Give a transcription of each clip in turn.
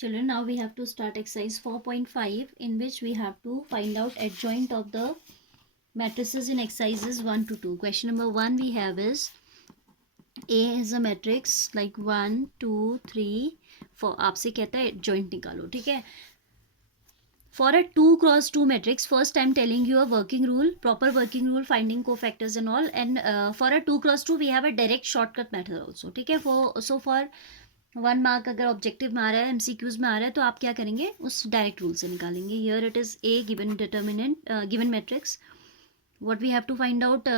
Children, now we have to start exercise 4.5, in which we have to find out adjoint of the matrices in exercises 1 to 2. Question number 1 we have is A is a matrix like 1 2 3 4. आपसे कहता है adjoint निकालो, ठीक है. For a 2 cross 2 matrix, first I'm telling you a working rule, proper working rule, finding cofactors and all. And for a 2 cross 2 we have a direct shortcut method also, ठीक है. For 1 mark अगर objective में आ रहा है, MCQs में आ रहा है, तो आप क्या करेंगे, उस डायरेक्ट रूल से निकालेंगे. Here it is a given determinant given matrix. What we have to find out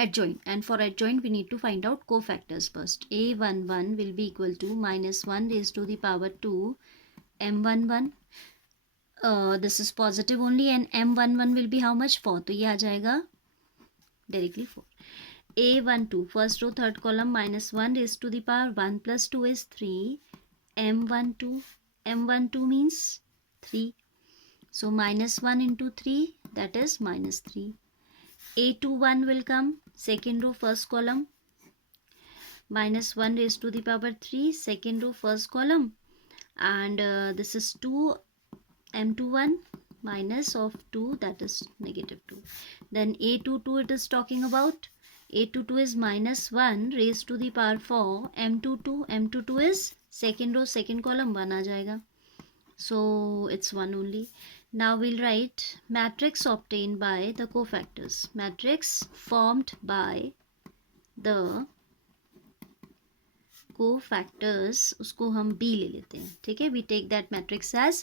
adjoint, and for adjoint we need to find out cofactors first. A11 will be equal to -1 raised to the power 2 m11. This is positive only, and m11 will be how much, 4. तो ये आ जाएगा directly 4. A12 first row third column -1 raised to the power 1 plus 2 is 3. M12 means 3. So -1 into 3, that is -3. A21 will come second row first column, -1 raised to the power 3 second row first column, and this is 2. M21 minus of 2, that is -2. Then A22 it is talking about. A22 is -1 raised to the power 4. M22 is second row second column, 1 आ जाएगा. So it's 1 only. Now we'll write matrix obtained by the cofactors. Matrix formed by the cofactors, उसको हम B ले लेते हैं, ठीक है. We take that matrix as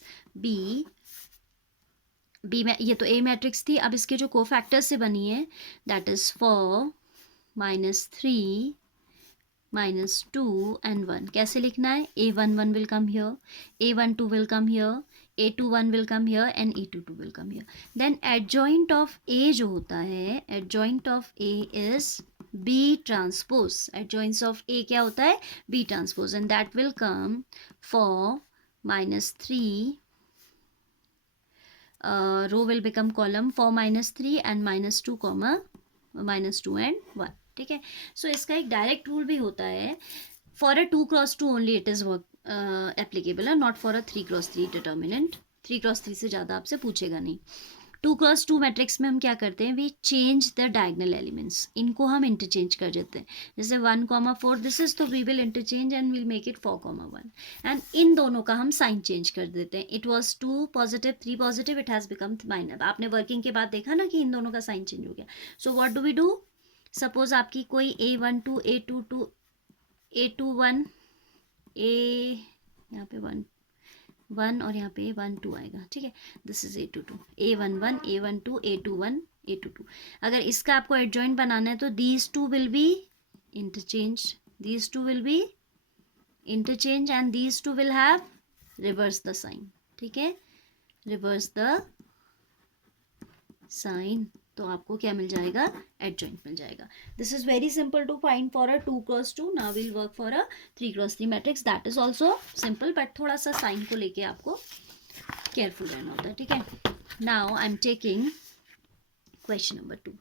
B. में ये तो A मैट्रिक्स थी. अब इसके जो कोफैक्टर्स से बनी है, दैट इज 4 -3 -2 and 1. कैसे लिखना है, A11 will come here, A12 will come here, A21 will come here and A22 will come here. Then adjoint of A जो होता है, adjoint of A is B transpose. Adjoints of A क्या होता है, B transpose, and that will come for -3. Row will become column, 4 -3 and -2 comma -2 and 1, ठीक है. सो इसका एक डायरेक्ट रूल भी होता है. For a 2 cross 2 only it is work applicable है, not for a 3 cross 3 determinant. 3 cross 3 से ज़्यादा आपसे पूछेगा नहीं. 2 क्रॉस 2 मैट्रिक्स में हम क्या करते हैं, we change the diagonal elements. इनको हम इंटरचेंज कर देते हैं. जैसे 1, 4 दिस इज, तो we will interchange and will make it 4, 1. And इन दोनों का हम साइन चेंज कर देते हैं. It was 2 positive 3 positive, it has become minus. आपने वर्किंग के बाद देखा ना कि इन दोनों का साइन चेंज हो गया. So what do we do, suppose आपकी कोई A12 A22 A21 यहाँ पे 1 और यहाँ पे 1 2 आएगा, ठीक है. This is A22 A11 A12 A21 A22. अगर इसका आपको एडजॉइंट बनाना है तो these two will be interchanged, these two will be interchange and these two will have reverse the sign, ठीक है. reverse the sign, तो आपको क्या मिल जाएगा, एडजॉइंट मिल जाएगा. This is very simple to find for a 2 cross 2. Now will work for a 3 cross 3 matrix. That is also simple, but थोड़ा सा साइन को लेके आपको केयरफुल रहना होता है, ठीक है. Now I am taking question number 2.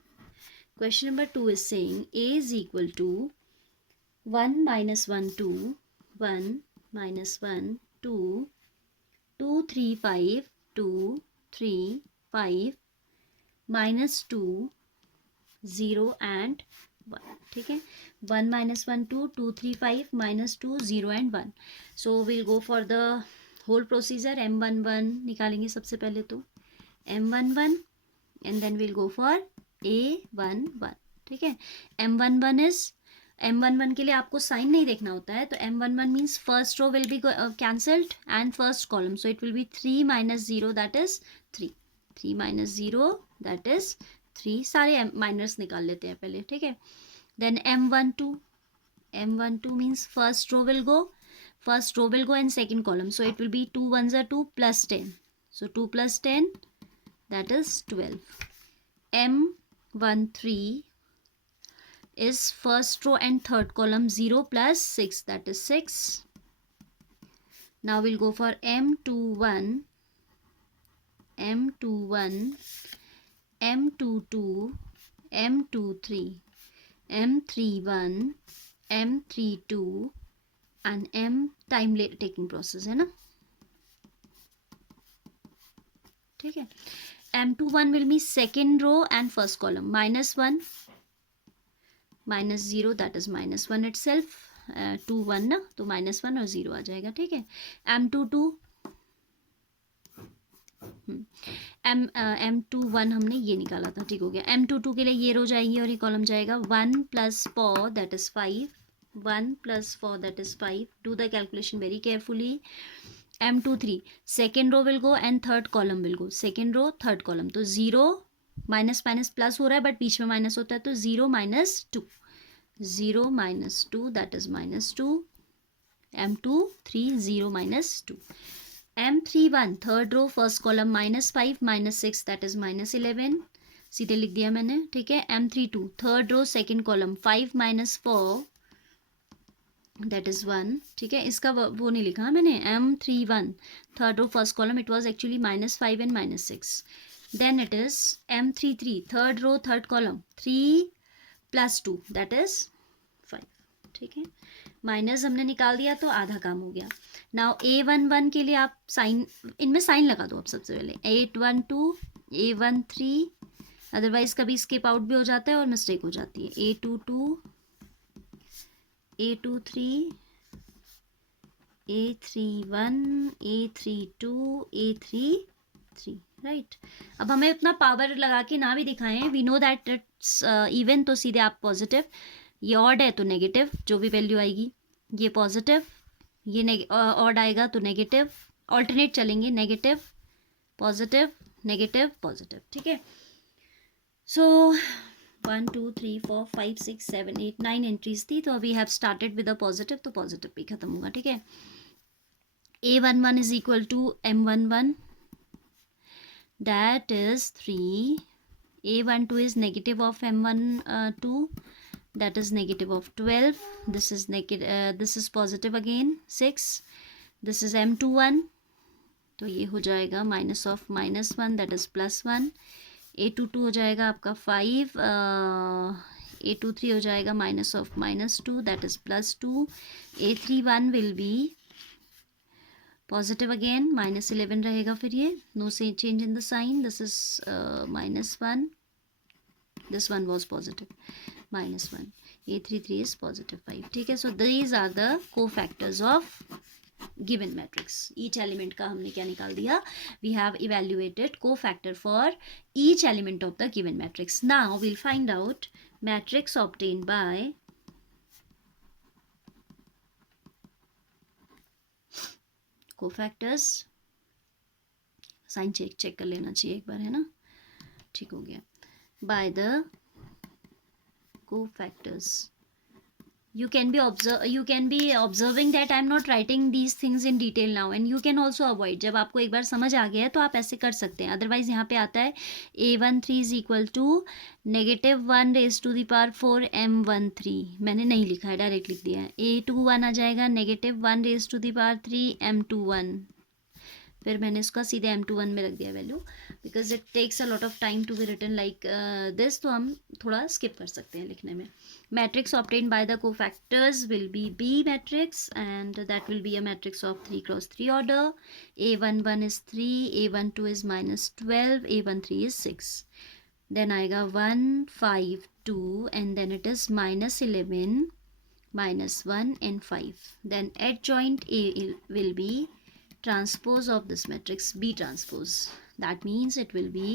Question number 2 is saying A is equal to 1 -1 2 1 -1 2 2 3 5 2 3 5 -2 0 and 1, ठीक है. 1 -1 2 2 3 5 -2 0 and 1. So will go for the whole procedure. M11 निकालेंगे सबसे पहले, तो M11 and then will go for A11, ठीक है. M11 के लिए आपको साइन नहीं देखना होता है, तो M11 means first row will be cancelled and first column, so it will be 3 -0 that is 3. 3 -0 that is 3. सारे माइनर्स निकाल लेते हैं पहले, ठीक है. Then M12 means first row will go and second column, so it will be 2 1s are 2 plus 10, so 2 plus 10 that is 12. M13 is first row and third column, 0 plus 6, that is 6. Now we'll go for M21 M22 M23 M31 M32 and m time taking process है ना, ठीक है. m21 will be second row and first column, -1 -0 that is -1 itself, 2 1 ना, तो -1 और 0 आ जाएगा, ठीक है. m22 m21 हमने ये निकाला था, ठीक हो गया. m22 के लिए ये रो जाएगी और ये कॉलम जाएगा. 1 + 4 that is 5, 1 + 4 that is 5. Do the calculation very carefully. m23 second row will go and third column will go, second row third column, तो 0 माइनस माइनस प्लस हो रहा है बट बीच में माइनस होता है, तो 0 - 2, 0 - 2 that is -2. m23 0 - 2. m31 third row first column -5 -6 that is -11, सीधे लिख दिया मैंने, ठीक है. m32 third row second column 5 - 4 that is 1, ठीक है. इसका वो नहीं लिखा मैंने. m31 third row first column, it was actually -5 and -6. Then it is m33 third row third column 3 + 2 that is 5, ठीक है. माइनस हमने निकाल दिया तो आधा काम हो गया. नाउ a11 के लिए आप साइन, इनमें साइन लगा दो आप सबसे पहले. 812 a13, अदरवाइज कभी स्किप आउट भी हो जाता है और मिस्टेक हो जाती है. a22 a23 a31 a32 a33, right. अब हमें उतना पावर लगा के ना भी दिखाएं, we know that it's even, तो सीधे आप पॉजिटिव, ये ऑड है तो नेगेटिव, जो भी वैल्यू आएगी, ये पॉजिटिव, ये ऑड आएगा तो नेगेटिव, ऑल्टरनेट चलेंगे, नेगेटिव पॉजिटिव नेगेटिव पॉजिटिव, ठीक है. सो 1 2 3 4 5 6 7 8 9 एंट्रीज थी, तो अभी have started with a positive, तो पॉजिटिव पे खत्म होगा, ठीक है. a11 is equal to m11 that is 3. a12 is negative of m12 that is negative of 12. This is negative, this is positive again 6. This is m21, तो ये हो जाएगा minus of -1 that is +1. a22 हो जाएगा आपका 5, a23 हो जाएगा minus of -2 that is +2. a31 will be positive again, -11 रहेगा, फिर ये नो से change in the sign, this is -1, this one was positive -1. a33 is positive 5, ठीक है. So these are the cofactors of given matrix. each element का हमने क्या निकाल दिया, we have evaluated cofactor for each element of the given matrix. Now we'll find out matrix obtained by cofactors. Sign check कर लेना चाहिए एक बार, है ना, ठीक हो गया. By the cofactors, you can be observing that I am not writing these things in detail now, and you can also avoid. जब आपको एक बार समझ आ गया है तो आप ऐसे कर सकते हैं, अदरवाइज यहाँ पे आता है a13 is equal to -1 raised to the power 4 m13, मैंने नहीं लिखा है, डायरेक्ट लिख दिया है. a21 आ जाएगा -1 raised to the power 3 m21, फिर मैंने इसका सीधे m21 में रख दिया वैल्यू, because it takes a lot of time to be written like this, तो हम थोड़ा स्किप कर सकते हैं लिखने में. Matrix obtained by the cofactors will be B matrix, and that will be a matrix of 3x3 order. a11 is 3, a12 is -12, a13 is 6. देन आएगा 1 5 2 and then it is -11 -1 and 5. देन adjoint A will be transpose of this matrix, B transpose. That means it will be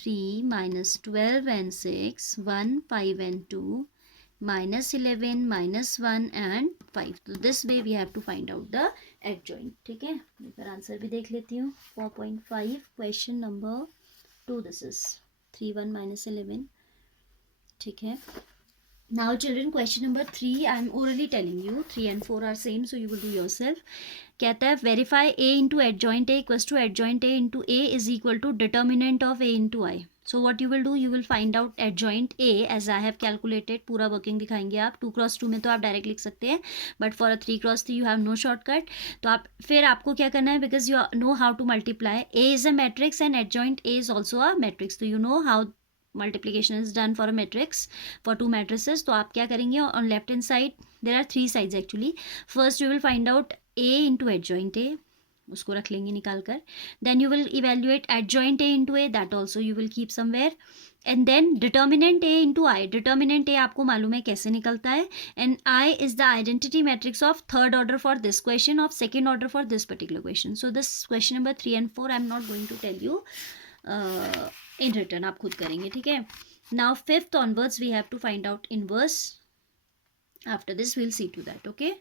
3 -12 and 6, 1 5 and 2, -11 -1 and 5. So this way we have to find out the adjoint, ठीक है. एक बार answer भी देख लेती हूँ. 4.5 question number 2, this is 3 1 -11, ठीक है. Now children, question number 3, I am orally telling you, 3 and 4 are same, so you will do yourself. कहता है verify a into adjoint a equals to adjoint a into a is equal to determinant of a into I. So what you will do, you will find out adjoint a as I have calculated. पूरा working दिखाएंगे आप. 2x2 में तो आप direct लिख सकते हैं, but for a 3x3 you have no shortcut. तो आप फिर आपको क्या करना है, because you know how to multiply. A is a matrix and adjoint a is also a matrix, so you know how multiplication is done for a matrix for two matrices. तो आप क्या करेंगे, on left hand side there are three sides actually. First you will find out A into adjoint A, उसको रख लेंगे निकाल कर. Then you will evaluate adjoint A into A, that also you will keep somewhere. And then determinant A into I. Determinant A आपको मालूम है कैसे निकलता है. And I is the identity matrix of third order for this question, of second order for this particular question. So this question number 3 and 4 I am not going to tell you in return, आप खुद करेंगे, ठीक है. Now fifth onwards we have to find out inverse. After this we will see to that. Okay.